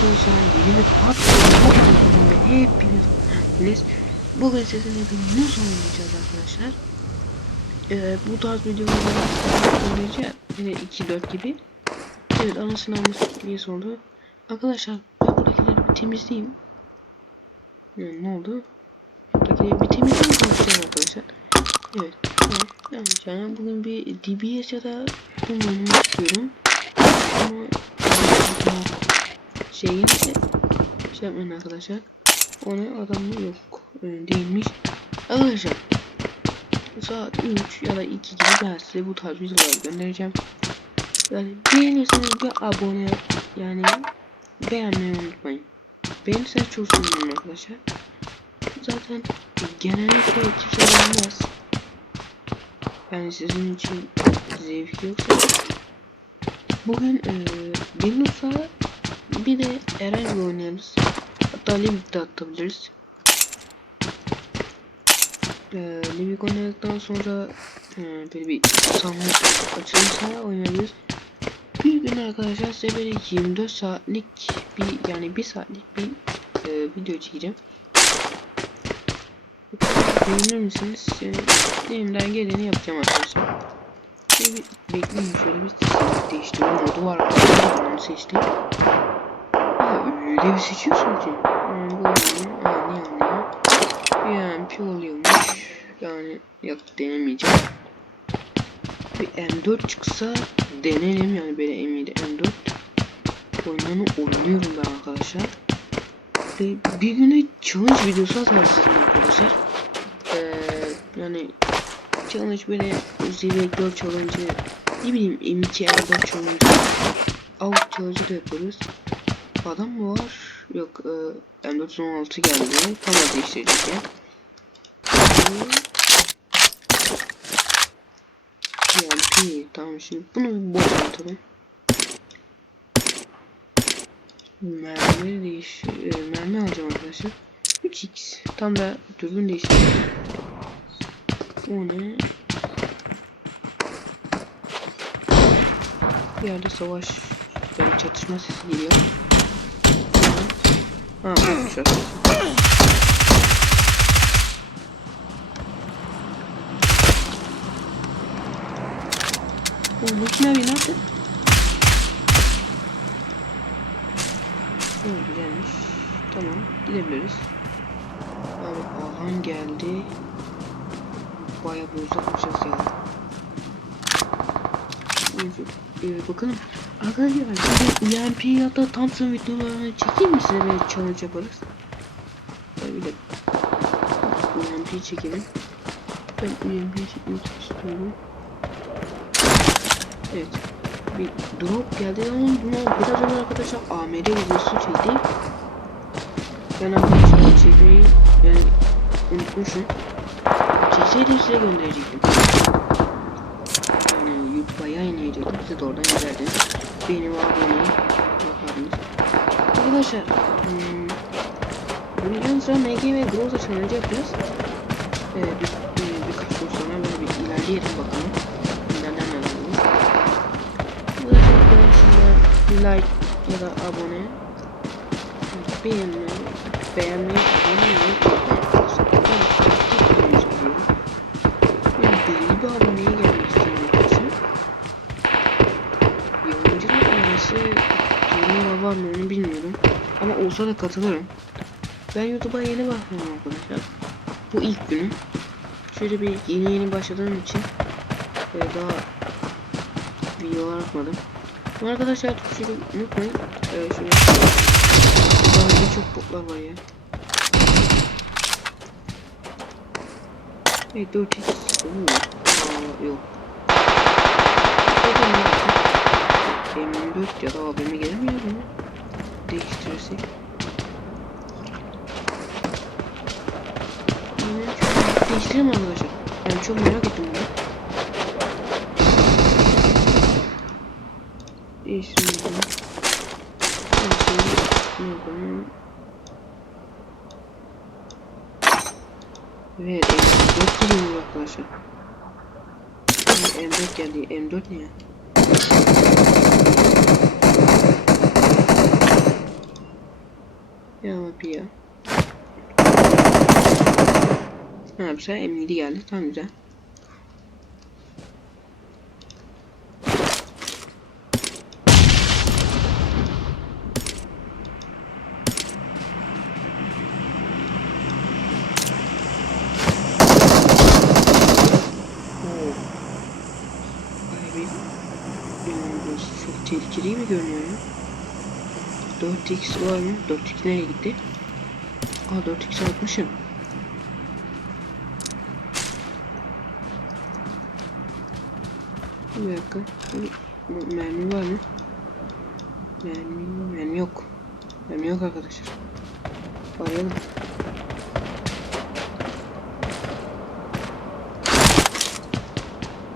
arkadaşlar yeni bölümüne hepiniz hoş Bugün sizinle bir news oynayacağız arkadaşlar. Ee, bu tarz videoları oynayacağım. Yine 2-4 gibi. Evet ana sınavımız bir oldu. Arkadaşlar ben buradakileri bir temizleyeyim. Yani ne oldu? Buradakileri bir temizleyeyim arkadaşlar. Evet. Yani, yani bugün bir DBS ya da bulmamı istiyorum. Ama şeyin de şey yapmayın arkadaşlar. Ona adam mı yok e, değilmiş. Arkadaşlar saat 3 ya da 2 gibi ben size bu tarz videoları göndereceğim. Yani beğenirseniz bir abone yani beğenmeyi unutmayın. Beğenirseniz çok sevinirim arkadaşlar. Zaten genellikle kimse beğenmez. Yani sizin için zevk yoksa Bugün e, Windows bir de Erasmus oynayabiliriz. Hatta Limit de atabiliriz. E, Limit oynadıktan sonra e, böyle bir sandık açılırsa oynayabiliriz. Bir gün arkadaşlar size böyle 24 saatlik bir yani bir saatlik bir e, video çekeceğim. Beğenir misiniz? Yani, elimden geleni yapacağım arkadaşlar. Bir bekleyin şöyle bir değiştirme modu var. Onu seçtim. Öyle bir seçiyorsun ki. Yani bu oyunu ani ani UMP oluyormuş. Yani yok denemeyeceğim. Bir M4 çıksa denelim yani böyle M7 M4 oyununu oynuyorum ben arkadaşlar. Ve bir güne challenge videosu atarız arkadaşlar. Ee, yani challenge böyle Zivektor challenge ne bileyim M2 M4 challenge Out challenge da yaparız. Adam mı var? Yok e, M416 geldi. Tam değiştirecek ya. Yani tamam şimdi bunu boş atalım. Mermi değiş e, mermi alacağım arkadaşlar. 3x tam da dürbün değiştireceğim. O ne? Bir yerde savaş yani çatışma sesi geliyor. Ha, uçak. O makine abi nerede? O güzelmiş. Tamam gidebiliriz. Abi Ahan geldi. Bayağı bir uzakmışız ya. Ee, bakalım. Arkadaşlar bir de UMP ya da Thompson videolarını çekeyim mi size böyle challenge yaparız? Böyle bir UMP çekelim. Ben UMP çekmek istiyorum. Evet. Bir drop geldi ama buna biraz önce arkadaşlar AMR videosu çekti. Ben arkadaşlar çekmeyi yani unutmuşum. Çekseydim size gönderecektim. Yayınlayacaktım. Siz de oradan izlerdiniz. Benim aboneyi yapardınız. Arkadaşlar hmm, bunun yanı sıra MG ve Groza challenge yapacağız. Ee, bir, bir, birkaç gün sonra böyle bir ilerleyelim bakalım. Neler olur. Arkadaşlar şimdi like ya da abone beğenmeyi beğenmeyi olsa da katılırım. Ben YouTube'a yeni başladım arkadaşlar. Bu ilk günüm. Şöyle bir yeni yeni başladığım için e, daha videolar atmadım. Ama arkadaşlar şöyle unutmayın. E, şöyle daha ne çok botlar var ya. Evet 4 x yok. M24 ya da AVM gelmiyor mu? Değiştirirsek. Değiştirelim arkadaşlar. Ben çok merak ettim bunu. Değiştirelim. Bunu. Evet, M4 geliyor arkadaşlar. M4 geldi. M4 ne ya? Ya abi ya. Bu sefer M7 geldi. Tamam güzel. Tehlikeli gibi görünüyor ya. 4x var mı? 4x nereye gitti? Aa 4x atmışım. Bir dakika. Mermi var mı? Mermi, mermi yok. Mermi yok arkadaşlar. Arayalım.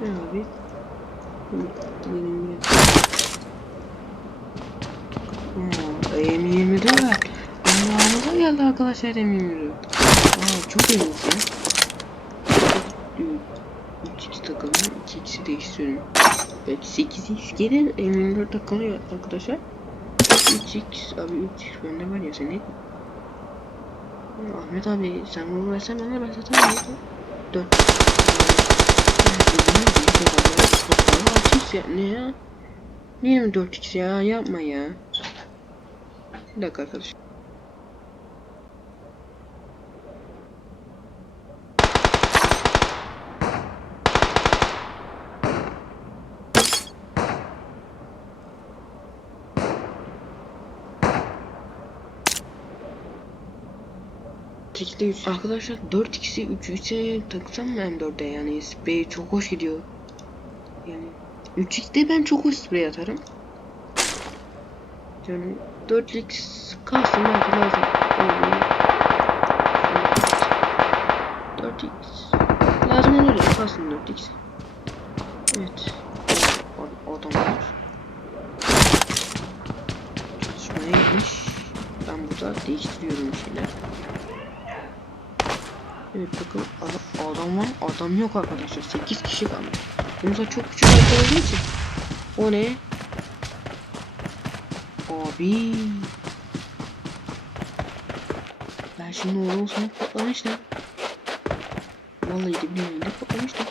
Ne abi? Gidelim bir. Aa, M24. Allah'ımıza geldi arkadaşlar M24. Aa çok iyiymiş ya. 3x takalım. 2x'i değiştiriyorum. Belki 8x gelir. M24 takılıyor arkadaşlar. 3x abi 3x bende var ya senin. Ahmet abi sen bunu versen bana ben zaten 4 6x ya ne ya? Niye mi 4x ya? Yapma ya. Bir dakika arkadaş. Tekli 3 Arkadaşlar 4x'i 3'e taksam mı M4'e yani sprey çok hoş gidiyor. Yani 3x'te ben çok hoş sprey atarım. Yani 4x kalsın belki lazım. Olur. 4x lazım olur ya kalsın 4x. Evet. Ad- Adamlar. Çalışmaya gitmiş. Ben burada değiştiriyorum şeyler. Evet bakın adam, var adam yok arkadaşlar 8 kişi kalmış. Bunlar çok küçük olduğu için. O ne? Abi. Ben şimdi orada olsam patlamıştım. Vallahi de bilmiyorum ne patlamıştım.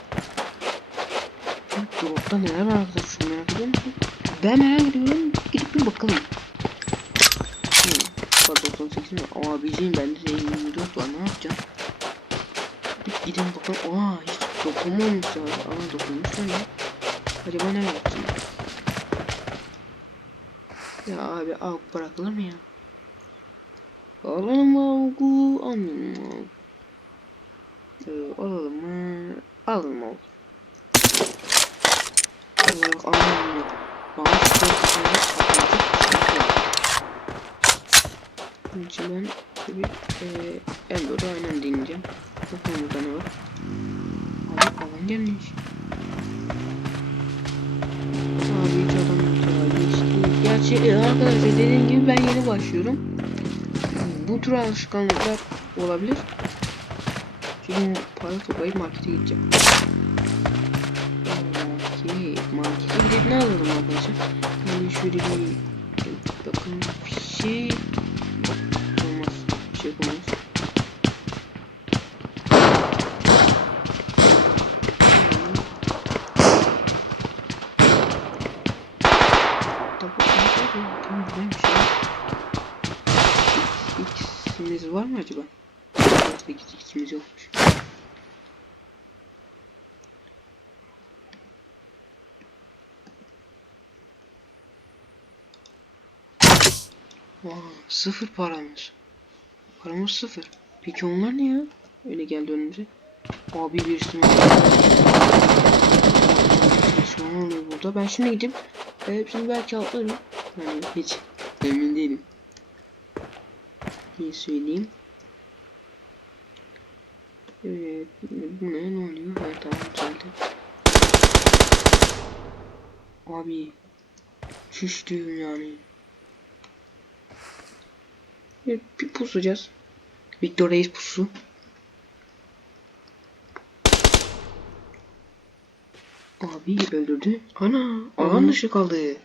Şimdi dropta neler var arkadaşlar merak ediyor musun? Ben merak ediyorum gidip bir bakalım. Hmm, 98 mi? Abiciğim bende de 24 var ne yapacağım? Gidin bakalım. Aa hiç dokunmamışlar. Ama dokunmuşlar ya. Acaba ne yaptım? Ya abi av bırakılır mı ya? Alalım avgu? Almayalım avgu? Alalım mı? Alalım avgu? Olarak almayalım? Bana Bunun için ben tabii eee Eldo'da aynen deneyeceğim. Bakalım burada ne var. Abi alan gelmiş. Abi hiç adam yok. Geçti. Gerçi e, arkadaşlar dediğim gibi ben yeni başlıyorum. Bu tür alışkanlıklar olabilir. Çünkü para toplayıp markete gideceğim. Okey. Markete gidip ne alalım arkadaşlar? Yani şöyle bir bakın bir şey olmaz. Bir şey olmaz. Tamam güzelmiş ya. X, X'imiz var mı acaba? Yok X, X'imiz yokmuş. Vay, sıfır paramız. Paramız sıfır. Peki onlar ne ya? Öyle geldi önümüze. Abi birisi mi? Şu oluyor burada. Ben şimdi gidip e, hepsini belki atlarım. Yani hiç emin değilim. Diye söyleyeyim. Evet, bu ne, ne oluyor? Evet, tamam, güzeldi. Abi, diyorum yani. Bir, bir pusacağız. Victor Reis pusu. Abi öldürdü. Ana, alan dışı kaldı.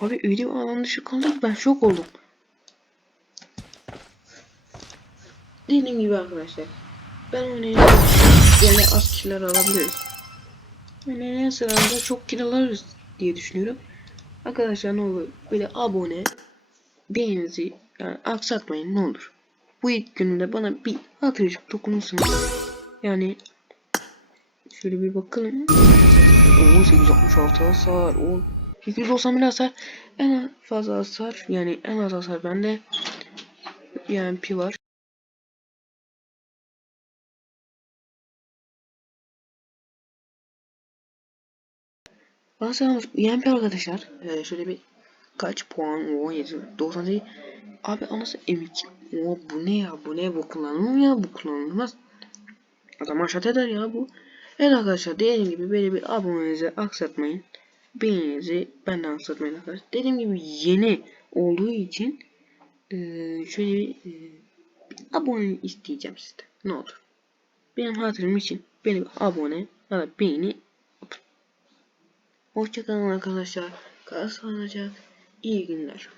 Abi öyle bir alan dışı kaldı ki ben şok oldum. Dediğim gibi arkadaşlar. Ben oynayacağım. Yani az kişiler alabiliriz. Yani sırada çok kill alırız diye düşünüyorum. Arkadaşlar ne olur böyle abone beğeninizi yani aksatmayın ne olur. Bu ilk gününde bana bir hatırcık dokunursunuz. Yani şöyle bir bakalım. Oo 866 hasar. O 291 hasar. En fazla hasar yani en az hasar bende. Yani pi var. Bazen UMP arkadaşlar ee, şöyle bir kaç puan 17 98 abi anası M2 o bu ne ya bu ne bu kullanılır mı ya bu kullanılmaz adam aşağı eder ya bu evet arkadaşlar dediğim gibi böyle bir abonenizi aksatmayın beğeninizi benden aksatmayın arkadaşlar dediğim gibi yeni olduğu için ee, şöyle ee, bir abone isteyeceğim sizden ne olur benim hatırım için beni abone ya da beğeni Hoşçakalın arkadaşlar. Kalsın İyi günler.